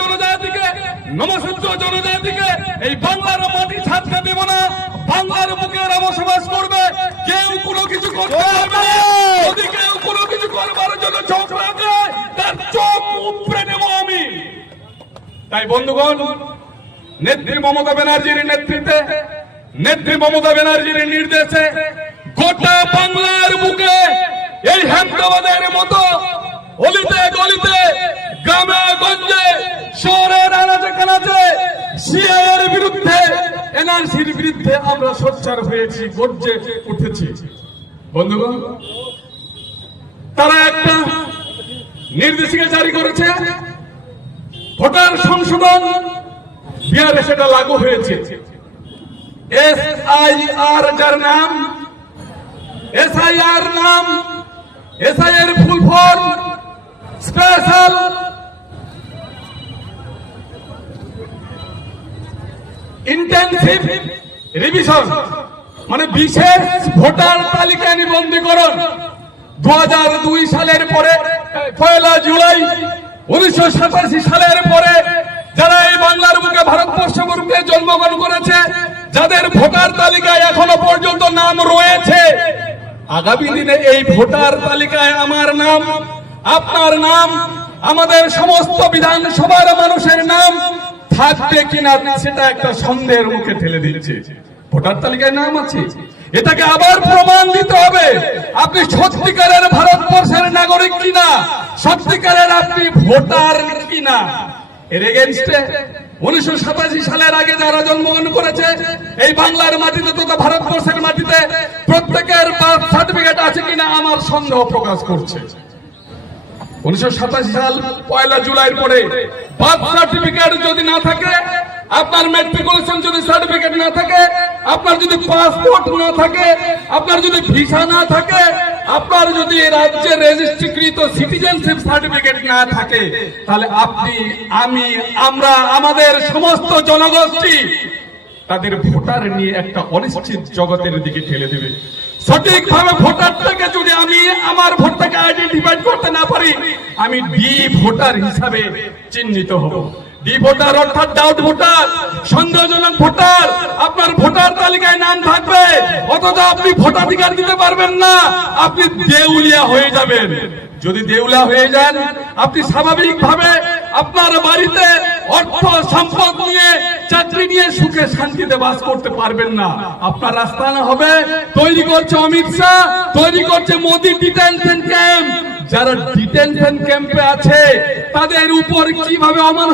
জনজাতিকে, নমশূদ্র জনজাতিকে এই বাংলার মাটি ছাড়তে দেব না। বাংলার বুকে বসবাস করবে, কেউ কোনো কিছু করতে পারবে না। যদি কেউ কোনো কিছু করবার জন্য চোখ রাখে, তার চোখ উপড়ে নেব আমি। তাই বন্ধুগণ, নেত্রী মমতা ব্যানার্জির নেতৃত্বে, নেত্রী মমতা ব্যানার্জির নির্দেশে গোটা বাংলার বুকে এই হায়দ্রাবাদের মতো অলিতে গলিতে, গ্রামে গঞ্জে, শহরের আনাচে কানাচে সিএএর বিরুদ্ধে, এনআরসির বিরুদ্ধে আমরা সোচ্চার হয়েছি, গর্জে উঠেছি। বন্ধুগণ, তারা একটা নির্দেশিকা জারি করেছে, ভোটার সংশোধন বিহারে সেটা লাগু হয়েছে। SIR যার নাম, SIR নাম, SIR full form special intensive revision, মানে বিশেষ ভোটার তালিকা নিবন্ধীকরণ। 2002 সালের পরে 1 জুলাই 1987 সালের পরে যারা এই বাংলার বুকে, ভারতবর্ষ বুকে জন্মগ্রহণ করেছে, যাদের ভোটার তালিকায় এখনো পর্যন্ত নাম রয়েছে, আগামী দিনে এই ভোটার তালিকায় আমার নাম, আপনার নাম, আমাদের সমস্ত বিধানসভার মানুষের নাম থাকবে কিনা সেটা একটা সন্দেহের মুখে ঠেলে দিচ্ছে। ভোটার তালিকায় নাম আছে, এটাকে আবার প্রমাণ দিতে হবে আপনি সত্যিকারের ভারতবর্ষের নাগরিক কিনা, সত্যিকারের আপনি ভোটার কিনা। এর এগেইনস্টে 1987 সালের আগে যারা জন্মগ্রহণ করেছে এই বাংলার মাটিতে তথা ভারতবর্ষের মাটিতে, প্রত্যেকের বার্থ সার্টিফিকেট আছে কিনা আমার সন্দেহ প্রকাশ করছে। 1987 সাল 1 জুলাইয়ের পরে বার্থ সার্টিফিকেট যদি না থাকে, আপনার ম্যাট্রিকুলেশন যদি সার্টিফিকেট না থাকে, আপনার যদি পাসপোর্ট না থাকে, আপনার যদি ভিসা না থাকে, আপনার যদি রাজ্যের রেজিস্ট্রিকৃত সিটিজেনশিপ সার্টিফিকেট না থাকে, তাহলে আপনি, আমি, আমরা, আমাদের সমস্ত জনগোষ্ঠী তাদের ভোটার নিয়ে একটা অনিশ্চিত জগতের দিকে ঠেলে দেবে। সঠিকভাবে ভোটারটাকে যদি আমি আমার ভোটটাকে আইডেন্টিফাই করতে না পারি, আমি ডি ভোটার হিসাবে চিহ্নিত হব। ডি ভোটার অর্থাৎ ডাউট ভোটার, সন্দেহজনক ভোটার। আপনার ভোটার তালিকায় নাম থাকবে, অথচ আপনি ভোটাধিকার দিতে পারবেন না, আপনি দেউলিয়া হয়ে যাবেন। যদি দেউলিয়া হয়ে যান, আপনি স্বাভাবিকভাবে আপনার বাড়িতে অর্থ সম্পদ নিয়ে, চাকরি নিয়ে সুখে শান্তিতে বাস করতে পারবেন না। আপনার রাস্তানা হবে, তৈরি করছে অমিত শাহ, তৈরি করছে মোদি ডিটেনশন ক্যাম্প। যারা ডিটেনশন ক্যাম্পে আছে তাদের উপর কিভাবে অমানুষ